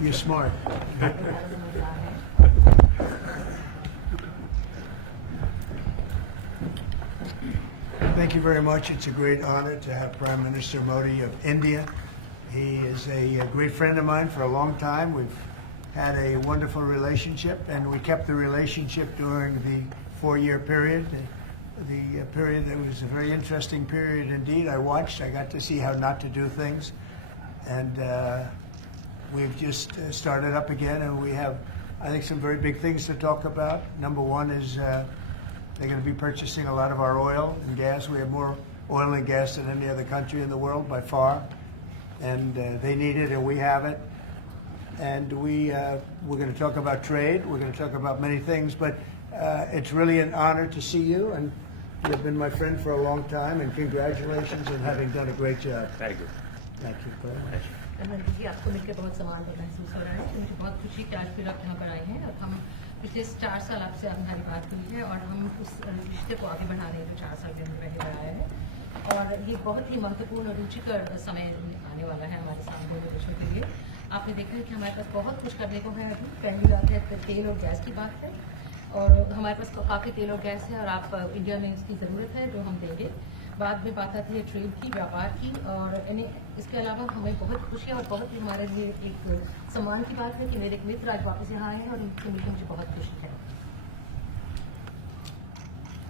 You're smart. Thank you very much. It's a great honor to have Prime Minister Modi of India. He is a great friend of mine for a long time. We've had a wonderful relationship, and we kept the relationship during the 4-year period. The period that was a very interesting period indeed. I got to see how not to do things. And we've just started up again, and we have, I think, some very big things to talk about. Number one is they're going to be purchasing a lot of our oil and gas. We have more oil and gas than any other country in the world by far. And they need it, and we have it. And we're going to talk about trade. We're going to talk about many things. But it's really an honor to see you. And you've been my friend for a long time. And congratulations on having done a great job. Thank you. Thank you very much. अनंत जी, आपको मिलकर बहुत सम्मान महसूस हो रहा है। मुझे बहुत खुशी कि आज फिर आप यहाँ पर आए हैं और हम पिछले 4 साल आपसे हमारी बात हुई है और हम उस रिश्ते को आगे बढ़ा रहे हैं जो 4 साल के अंदर पहले बढ़ाया है। और ये बहुत ही महत्वपूर्ण और रुचिकर समय आने वाला है हमारे साथ दोनों देशों के लिए। आपने देखा है कि हमारे पास बहुत कुछ करने को है। अभी पहली बात है तेल और गैस की बात है, और हमारे पास काफ़ी तेल और गैस है और आप इंडिया में इसकी ज़रूरत है जो हम देंगे। बाद में बात आती है ट्रेड की, व्यापार की, और इसके अलावा हमें बहुत खुशी है और बहुत ही हमारे लिए एक सम्मान की बात है कि मेरे एक मित्र आज वापस यहाँ आए हैं और इनसे मिलकर मुझे बहुत खुशी है।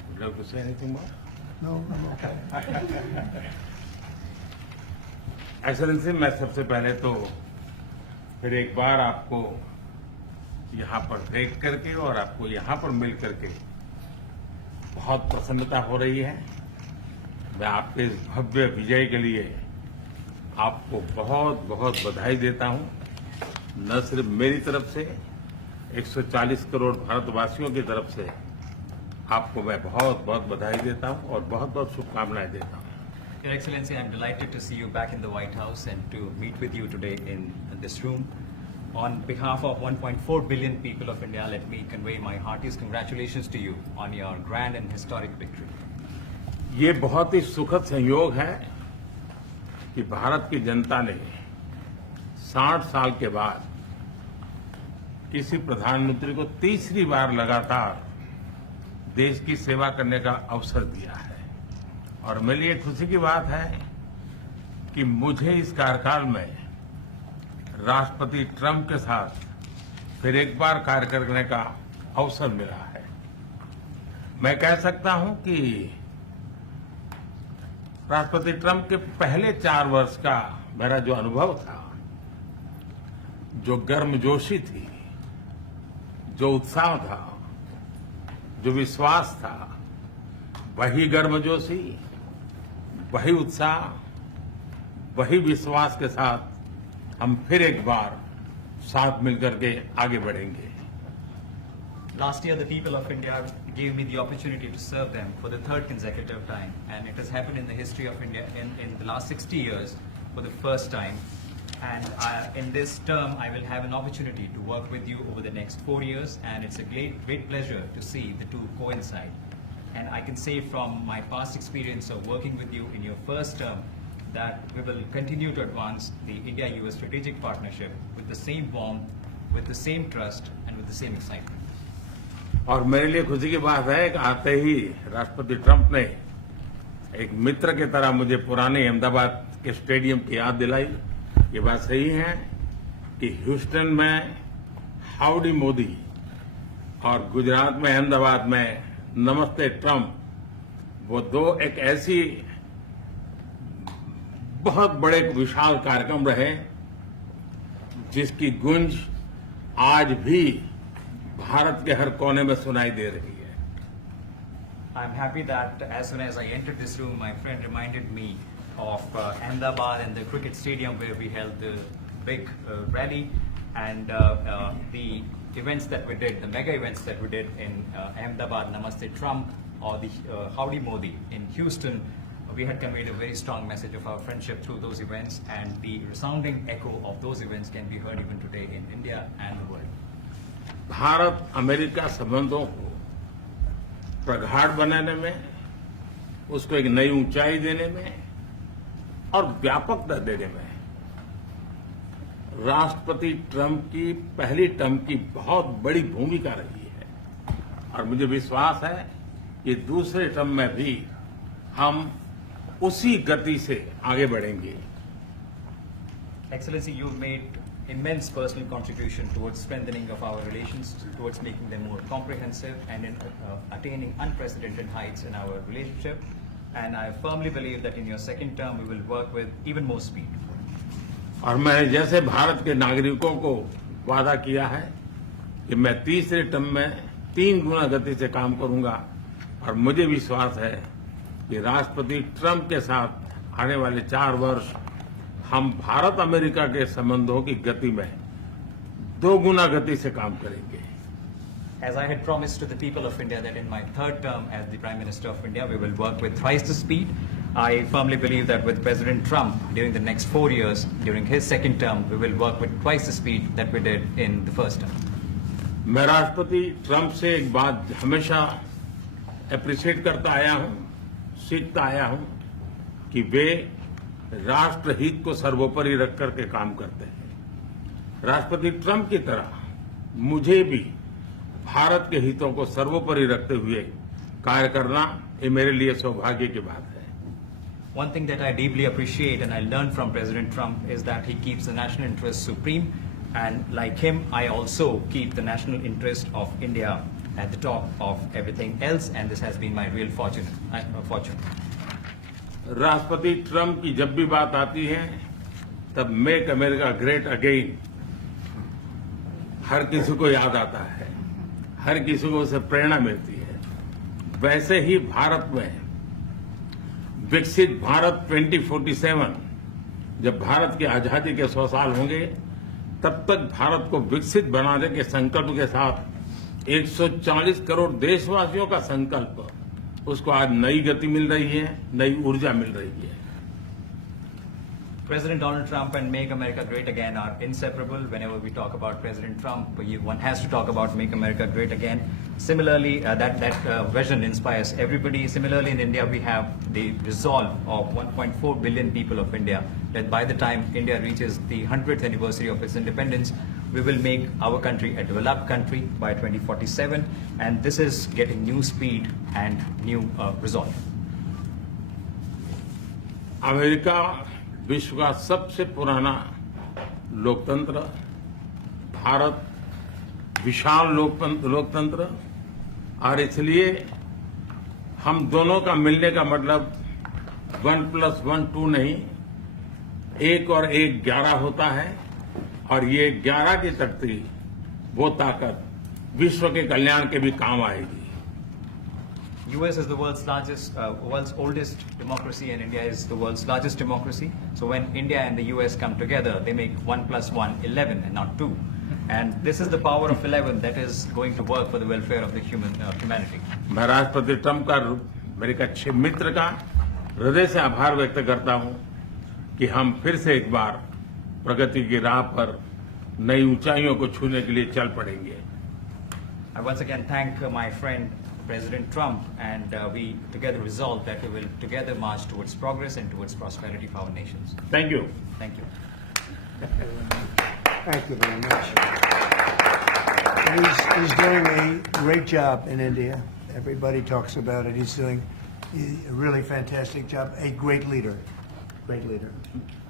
Would you like to say anything more? No, I'm okay. Excellency, मैं सबसे पहले तो फिर एक बार आपको यहाँ पर देख करके और आपको यहाँ पर मिल करके बहुत प्रसन्नता हो रही है। मैं आपके इस भव्य विजय के लिए आपको बहुत बहुत बधाई देता हूँ। न सिर्फ मेरी तरफ से, 140 करोड़ भारतवासियों की तरफ से आपको मैं बहुत बहुत बधाई देता हूँ और बहुत बहुत शुभकामनाएं देता हूँ। Your Excellency, I'm delighted to see you back in the White House and to meet with you today in this room. On behalf of 1.4 billion people of India, let me convey my heartiest congratulations to you on your grand and historic victory. ये बहुत ही सुखद संयोग है कि भारत की जनता ने 60 साल के बाद किसी प्रधानमंत्री को तीसरी बार लगातार देश की सेवा करने का अवसर दिया है। और मेरे लिए खुशी की बात है कि मुझे इस कार्यकाल में राष्ट्रपति ट्रंप के साथ फिर एक बार कार्य करने का अवसर मिला है। मैं कह सकता हूं कि राष्ट्रपति ट्रंप के पहले 4 वर्ष का मेरा जो अनुभव था, जो गर्मजोशी थी, जो उत्साह था, जो विश्वास था, वही गर्मजोशी, वही उत्साह, वही विश्वास के साथ हम फिर एक बार साथ मिलकर के आगे बढ़ेंगे। Last year, the people of India gave me the opportunity to serve them for the 3rd consecutive time, and it has happened in the history of India in the last 60 years for the first time. And in this term, I will have an opportunity to work with you over the next 4 years, and it's a great pleasure to see the two coincide. And I can say from my past experience of working with you in your first term that we will continue to advance the India-US strategic partnership with the same warmth, with the same trust, and with the same excitement. और मेरे लिए खुशी की बात है कि आते ही राष्ट्रपति ट्रंप ने एक मित्र की तरह मुझे पुराने अहमदाबाद के स्टेडियम की याद दिलाई। ये बात सही है कि ह्यूस्टन में हाउडी मोदी और गुजरात में अहमदाबाद में नमस्ते ट्रंप, वो दो एक ऐसी बहुत बड़े विशाल कार्यक्रम रहे जिसकी गूंज आज भी भारत के हर कोने में सुनाई दे रही है। I'm happy that as soon as I entered this room, my friend reminded me of Ahmedabad and the cricket stadium where we held the big rally and the events that we did, the mega events that we did in Ahmedabad, Namaste Trump, or the Howdy Modi in Houston. We had conveyed a very strong message of our friendship through those events, and the resounding echo of those events can be heard even today in India and the world. Bharat America संबंधों को प्रगाढ़ बनाने में, उसको एक नई ऊंचाई देने में और व्यापकता देने में राष्ट्रपति ट्रंप की पहली टर्म की बहुत बड़ी भूमिका रही है और मुझे विश्वास है कि दूसरे टर्म में भी हम उसी गति से आगे बढ़ेंगे। Excellency, you've made immense personal contribution towards strengthening of our relations, towards making them more comprehensive and in attaining unprecedented heights in our relationship. And I firmly believe that in your second term, we will work with even more speed. और मैंने जैसे भारत के नागरिकों को वादा किया है कि मैं तीसरे टर्म में 3 गुना गति से काम करूंगा और मुझे विश्वास है कि राष्ट्रपति ट्रंप के साथ आने वाले 4 वर्ष हम भारत अमेरिका के संबंधों की गति में 2 गुना गति से काम करेंगे। As I had promised to the people of India that in my third term as the Prime Minister of India, we will work with thrice the speed. I firmly believe that with President Trump, during the next 4 years, during his second term, we will work with twice the speed that we did in the first term. मैं राष्ट्रपति Trump से एक बात हमेशा appreciate करता आया हूं, सीखता आया हूं कि वे राष्ट्रहित को सर्वोपरि रख करके काम करते हैं। राष्ट्रपति ट्रंप की तरह मुझे भी भारत के हितों को सर्वोपरि रखते हुए कार्य करना ये मेरे लिए सौभाग्य की बात है। One thing that I deeply appreciate and I learned from President Trump is that he keeps the national interest supreme, and like him, I also keep the national interest of India at the top of everything else, and this has been my real fortune. राष्ट्रपति Trump की जब भी बात आती है तब make America great again हर किसी को याद आता है, हर किसी को उससे प्रेरणा मिलती है। वैसे ही भारत में विकसित भारत 2047 जब भारत की आजादी के 100 साल होंगे तब तक भारत को विकसित बनाने के संकल्प के साथ 140 करोड़ देशवासियों का संकल्प, उसको आज नई गति मिल रही है, नई ऊर्जा मिल रही है। President Donald Trump and Make America Great Again are inseparable. Whenever we talk about President Trump, one has to talk about Make America Great Again. Similarly, that vision inspires everybody. Similarly, in India, we have the resolve of 1.4 billion people of India that by the time India reaches the 100th anniversary of its independence, we will make our country a developed country by 2047. And this is getting new speed and new resolve. America विश्व का सबसे पुराना लोकतंत्र, भारत विशाल लोकतंत्र, और इसलिए हम दोनों का मिलने का मतलब 1+1 2 नहीं, 1 और 1 11 होता है, और ये 11 की शक्ति, वो ताकत विश्व के कल्याण के भी काम आएगी। US is the world's oldest democracy, and India is the world's largest democracy. So when India and the US come together, they make 1+1 11 and not 2. And this is the power of 11 that is going to work for the welfare of the humanity. मैं राष्ट्रपति Trump का, मेरे अच्छे मित्र का हृदय से आभार व्यक्त करता हूं कि हम फिर से एक बार प्रगति की राह पर नई ऊंचाइयों को छूने के लिए चल पड़ेंगे। I once again thank my friend President Trump, and we together resolve that we will together march towards progress and towards prosperity for our nations. Thank you. Thank you. Thank you very much. He's doing a great job in India. Everybody talks about it. He's doing a really fantastic job. A great leader. Great leader.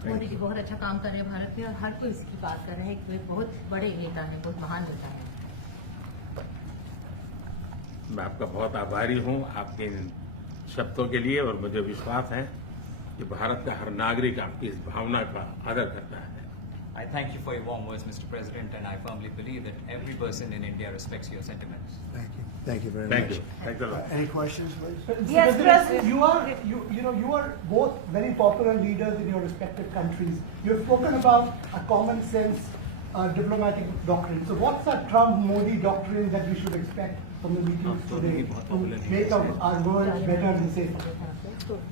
Modi ji बहुत अच्छा काम कर रहे हैं भारत में, और हर कोई इसकी बात कर रहे हैं कि वे बहुत बड़े नेता हैं, बहुत महान नेता हैं। मैं आपका बहुत आभारी हूं आपके इन शब्दों के लिए, और मुझे विश्वास है कि भारत का हर नागरिक आपकी इस भावना का आदर करता है। I thank you for your warm words, Mr. President, and I firmly believe that every person in India respects your sentiments. Thank you. Thank you very Thank much. you. Thanks a lot. Any questions, please? Yes, President. You are both very popular leaders in your respective countries. You have spoken about a common sense diplomatic doctrine. So what's that Trump-Modi doctrine that we should expect from the meetings today to make our world better and safer?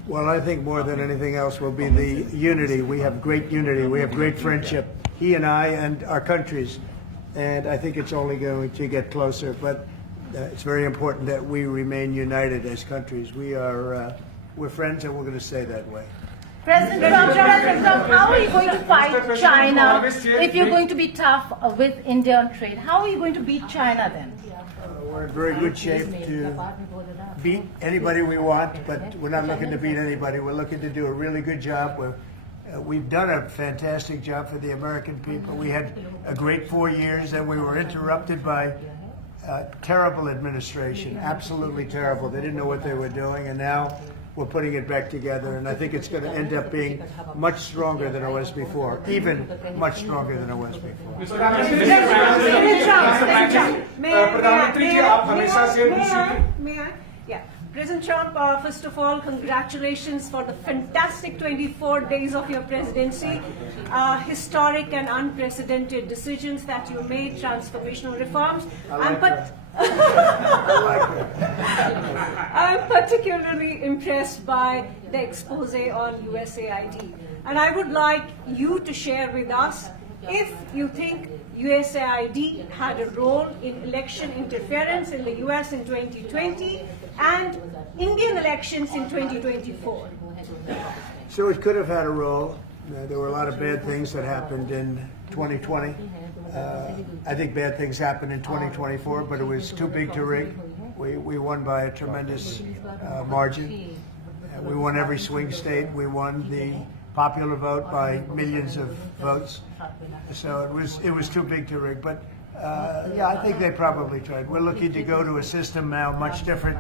Well, I think more than anything else will be the unity. We have great unity. We have great friendship, he and I and our countries. And I think it's only going to get closer. But it's very important that we remain united as countries. We're friends, and we're going to stay that way. President Trump, how are you going to fight China if you're going to be tough with India on trade? How are you going to beat China then? We're in very good shape to beat anybody we want, but we're not looking to beat anybody. We're looking to do a really good job. We've done a fantastic job for the American people. We had a great 4 years, and we were interrupted by terrible administration, absolutely terrible. They didn't know what they were doing, and now we're putting it back together, and I think it's going to end up being much stronger than it was before, even much stronger than it was before. President Trump, first of all, congratulations for the fantastic 24 days of your presidency. Historic and unprecedented decisions that you made, transformational reforms. I'm particularly impressed by the expose on USAID. And I would like you to share with us if you think USAID had a role in election interference in the US in 2020 and Indian elections in 2024. So it could have had a role. There were a lot of bad things that happened in 2020. I think bad things happened in 2024, but it was too big to rig. We won by a tremendous margin. We won every swing state. We won the popular vote by millions of votes. So it was too big to rig. But yeah, I think they probably tried. We're looking to go to a system now much different,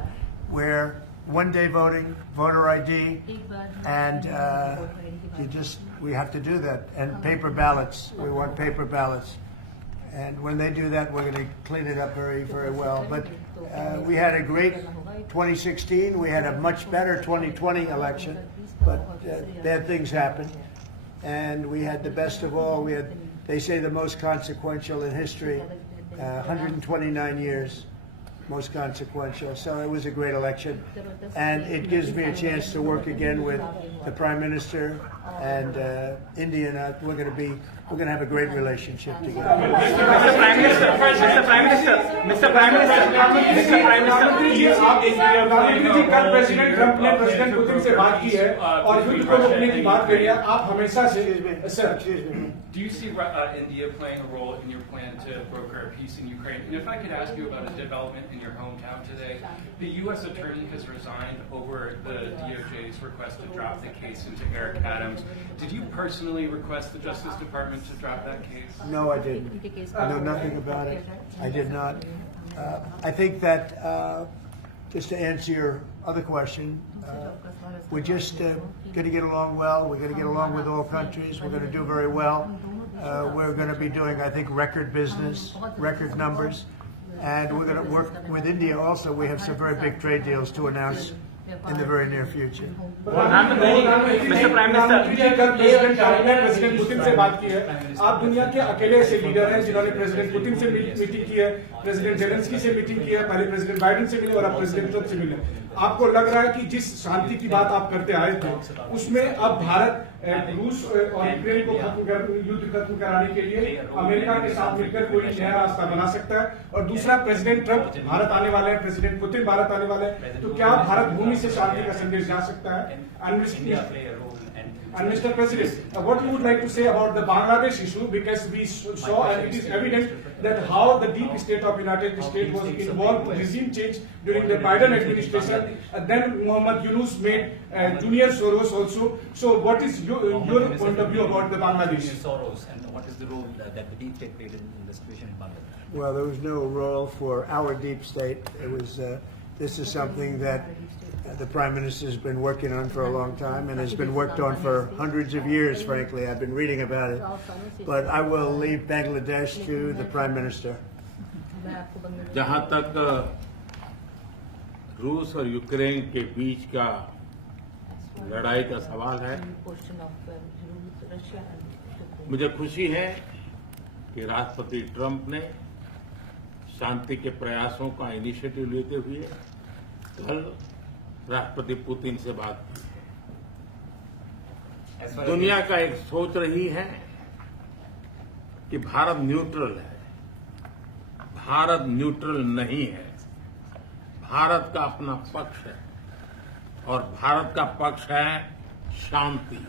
where one-day voting, voter ID, and we have to do that. And paper ballots. We want paper ballots. And when they do that, we're going to clean it up very, very well. But we had a great 2016. We had a much better 2020 election. But bad things happened. And we had the best of all. We had, they say, the most consequential in history, 129 years. Most consequential. So it was a great election, and it gives me a chance to work again with the Prime Minister and India. And we're going to have a great relationship together. Mr. Prime Minister, कल president Trump ने president Putin से बात की है और युद्ध को रोकने की बात करी है. आप हमेशा से Do you see India playing a role in your plan to broker a peace in Ukraine? And if I could ask you about a development in your hometown today, the U.S. attorney has resigned over the DOJ's request to drop the case into Eric Adams. Did you personally request the Justice Department to drop that case? No, I didn't. I know nothing about it. I did not. I think that, just to answer your other question, we're just going to get along well. We're going to get along with all countries. We're going to do very well. We're going to be doing, I think, record business, record numbers. And we're going to work with India also. We have some very big trade deals to announce in the very near future. Mr. Prime Minister, कल president Trump ने president Putin से बात की है. आप दुनिया के अकेले ऐसे लीडर हैं जिन्होंने प्रेसिडेंट पुतिन से मीटिंग की है, प्रेसिडेंट जेलेंस्की से मीटिंग की है, पहले प्रेसिडेंट बाइडेन से मिले और अब प्रेसिडेंट ट्रंप से मिले. आपको लग रहा है कि जिस शांति की बात आप करते आए थे, उसमें अब भारत रूस और यूक्रेन को युद्ध खत्म कराने के लिए अमेरिका के साथ मिलकर कोई नया रास्ता बना सकता है? और दूसरा, प्रेसिडेंट ट्रंप भारत आने वाले हैं, प्रेसिडेंट पुतिन भारत आने वाले हैं, तो क्या भारत भूमि से शांति का संदेश जा सकता है? And Mr. President, what you would like to say about the Bangladesh issue, because we saw and it is evident that how the deep state of United States was involved in regime change during the Biden administration. Then Mohammed Yunus made Junior Soros also. So what is your point of view about the Bangladesh? Soros, and what is the role that the deep state played in the situation in Bangladesh? Well, there was no role for our deep state. It was. This is something that the Prime Minister has been working on for a long time and has been worked on for hundreds of years, frankly. I've been reading about it. But I will leave Bangladesh to the Prime Minister. जहां तक रूस और Ukraine के बीच का लड़ाई का सवाल है, मुझे खुशी है कि राष्ट्रपति ट्रंप ने शांति के प्रयासों का इनिशिएटिव लेते हुए कल राष्ट्रपति पुतिन से बात की. दुनिया का एक सोच रही है कि भारत न्यूट्रल है. भारत न्यूट्रल नहीं है. भारत का अपना पक्ष है और भारत का पक्ष है शांति।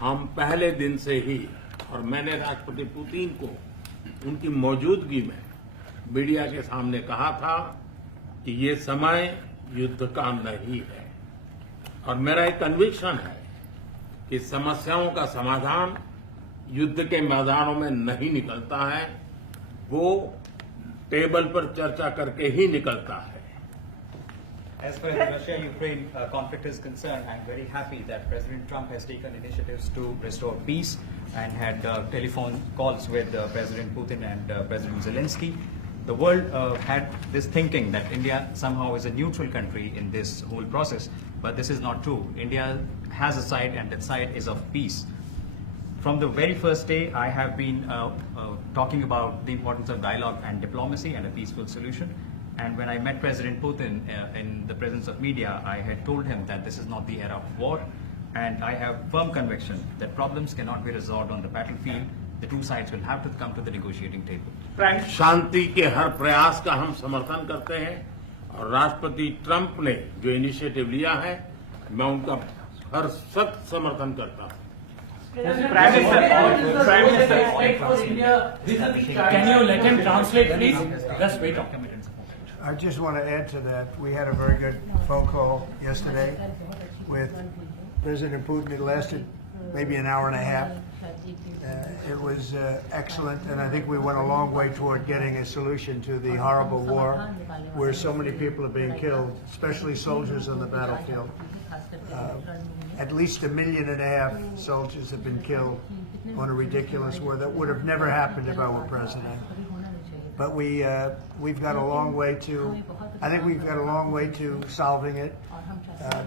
हम पहले दिन से ही, और मैंने राष्ट्रपति पुतिन को उनकी मौजूदगी में मीडिया के सामने कहा था कि ये समय युद्ध का नहीं है, और मेरा एक कन्विक्शन है कि समस्याओं का समाधान युद्ध के मैदानों में नहीं निकलता है, वो टेबल पर चर्चा करके ही निकलता है। As far as the Russia-Ukraine conflict is concerned, I'm very happy that President Trump has taken initiatives to restore peace and had telephone calls with President Putin and President Zelensky. The world had this thinking that India somehow is a neutral country in this whole process, but this is not true. India has a side, and that side is of peace. From the very first day, I have been talking about the importance of dialogue and diplomacy and a peaceful solution. And when I met President Putin in the presence of media, I had told him that this is not the era of war, and I have firm conviction that problems cannot be resolved on the battlefield. The two sides will have to come to the negotiating table. शांति के हर प्रयास का हम समर्थन करते हैं, और राष्ट्रपति Trump ने जो इनिशिएटिव लिया है, मैं उनका हर सख्त समर्थन करता हूं। Prime Minister, can you let him translate, please? Just wait. I just want to add to that. We had a very good phone call yesterday with President Putin. It lasted maybe an hour and a half. It was excellent, and I think we went a long way toward getting a solution to the horrible war where so many people are being killed, especially soldiers on the battlefield. At least 1.5 million soldiers have been killed on a ridiculous war that would have never happened if I were president. But we've got a long way to. I think we've got a long way to solving it.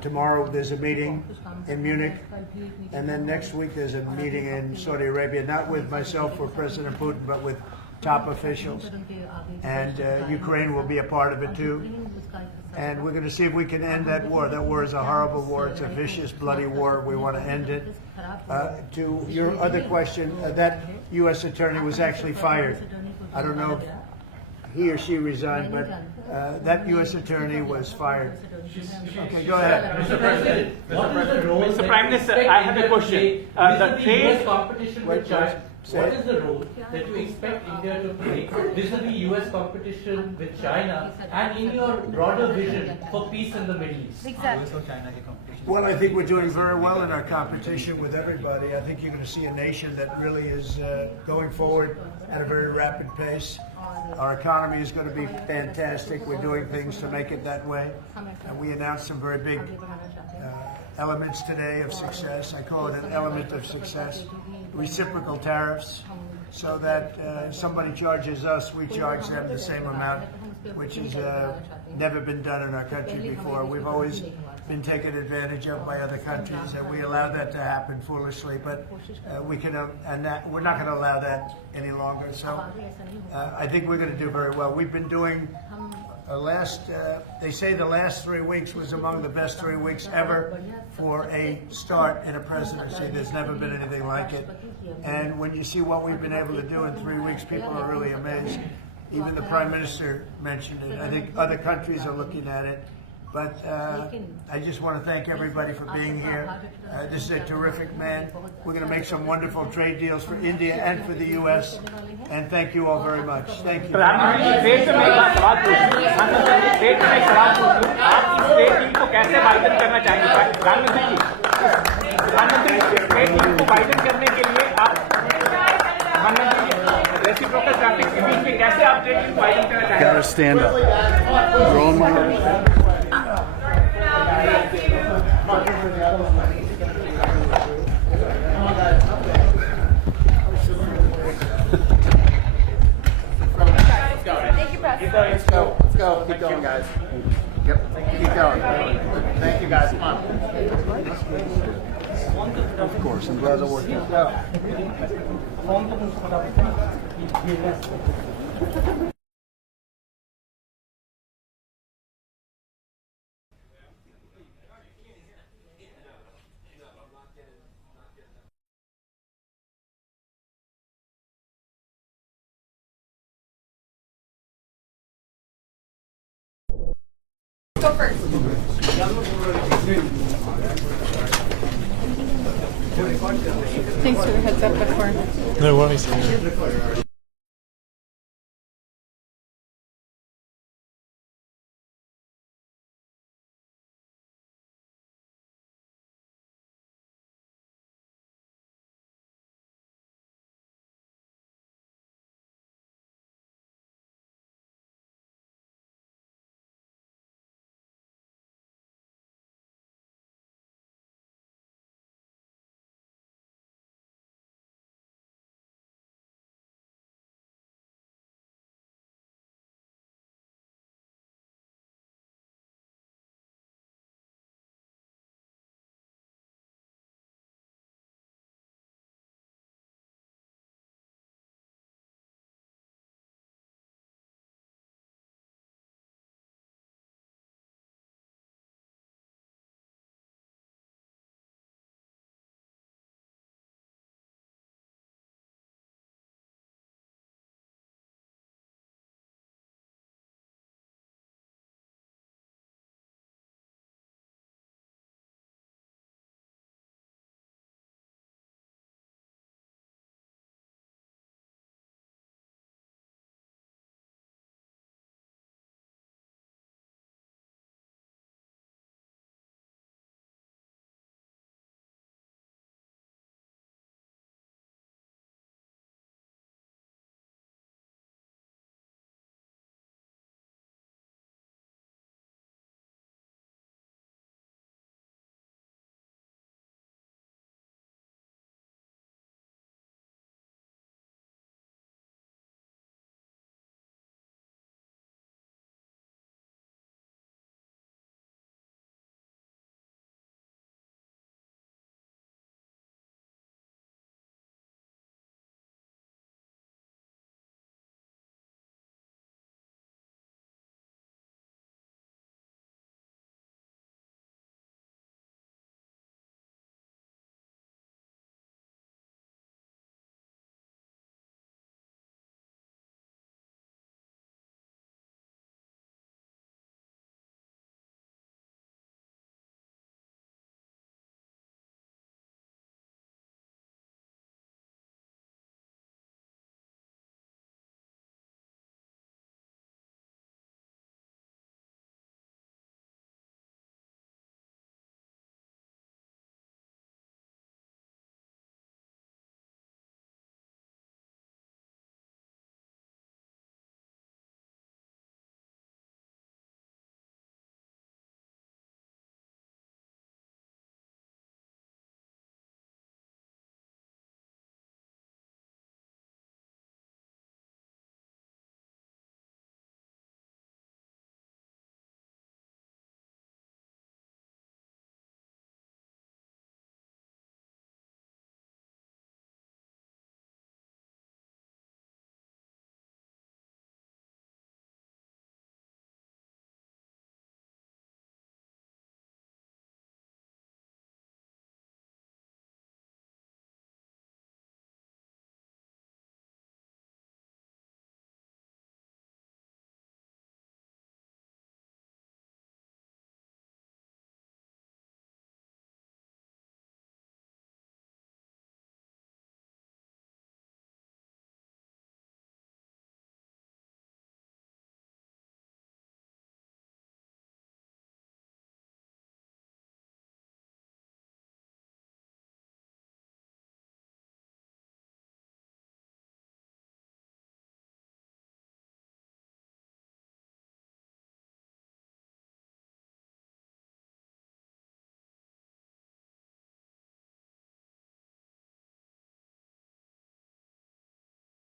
Tomorrow there's a meeting in Munich, and then next week there's a meeting in Saudi Arabia, not with myself or President Putin, but with top officials. And Ukraine will be a part of it too. And we're going to see if we can end that war. That war is a horrible war. It's a vicious, bloody war. We want to end it. To your other question, that U.S. attorney was actually fired. I don't know if he or she resigned, but that U.S. attorney was fired. Okay, go ahead. Mr. President, what is the role? Mr. Prime Minister, I have a question. The trade competition with China. What is the role that you expect India to play vis-a-vis U.S. competition with China, and in your broader vision for peace in the Middle East? Exactly. Well, I think we're doing very well in our competition with everybody. I think you're going to see a nation that really is going forward at a very rapid pace. Our economy is going to be fantastic. We're doing things to make it that way. And we announced some very big elements today of success. I call it an element of success. Reciprocal tariffs, so that somebody charges us, we charge them the same amount, which has never been done in our country before. We've always been taken advantage of by other countries, and we allow that to happen foolishly. But we can, we're not going to allow that any longer. So I think we're going to do very well. We've been doing they say the last 3 weeks was among the best 3 weeks ever for a start in a presidency. There's never been anything like it. And when you see what we've been able to do in 3 weeks, people are really amazed. Even the Prime Minister mentioned it. I think other countries are looking at it. But I just want to thank everybody for being here. This is a terrific man. We're going to make some wonderful trade deals for India and for the U.S. And thank you all very much. Thank you. प्रधानमंत्री trade में एक सवाल पूछूं, trade में एक सवाल पूछूं, आप इस ट्रेड डील को कैसे वाइडन करना चाहेंगे? प्रधानमंत्री ट्रेड डील को वाइडन करने के लिए आप प्रधानमंत्री रेसिप्रोकल ट्रैफिक के बीच में कैसे आप ट्रेड डील को वाइडन करना चाहेंगे? Gotta stand up. Growing my hair. Let's go. Let's go. Keep going, guys. Yep. Keep going. Thank you, guys. Come on. Of course. I'm glad that worked out. Go first. Thanks for the heads up before. No worries.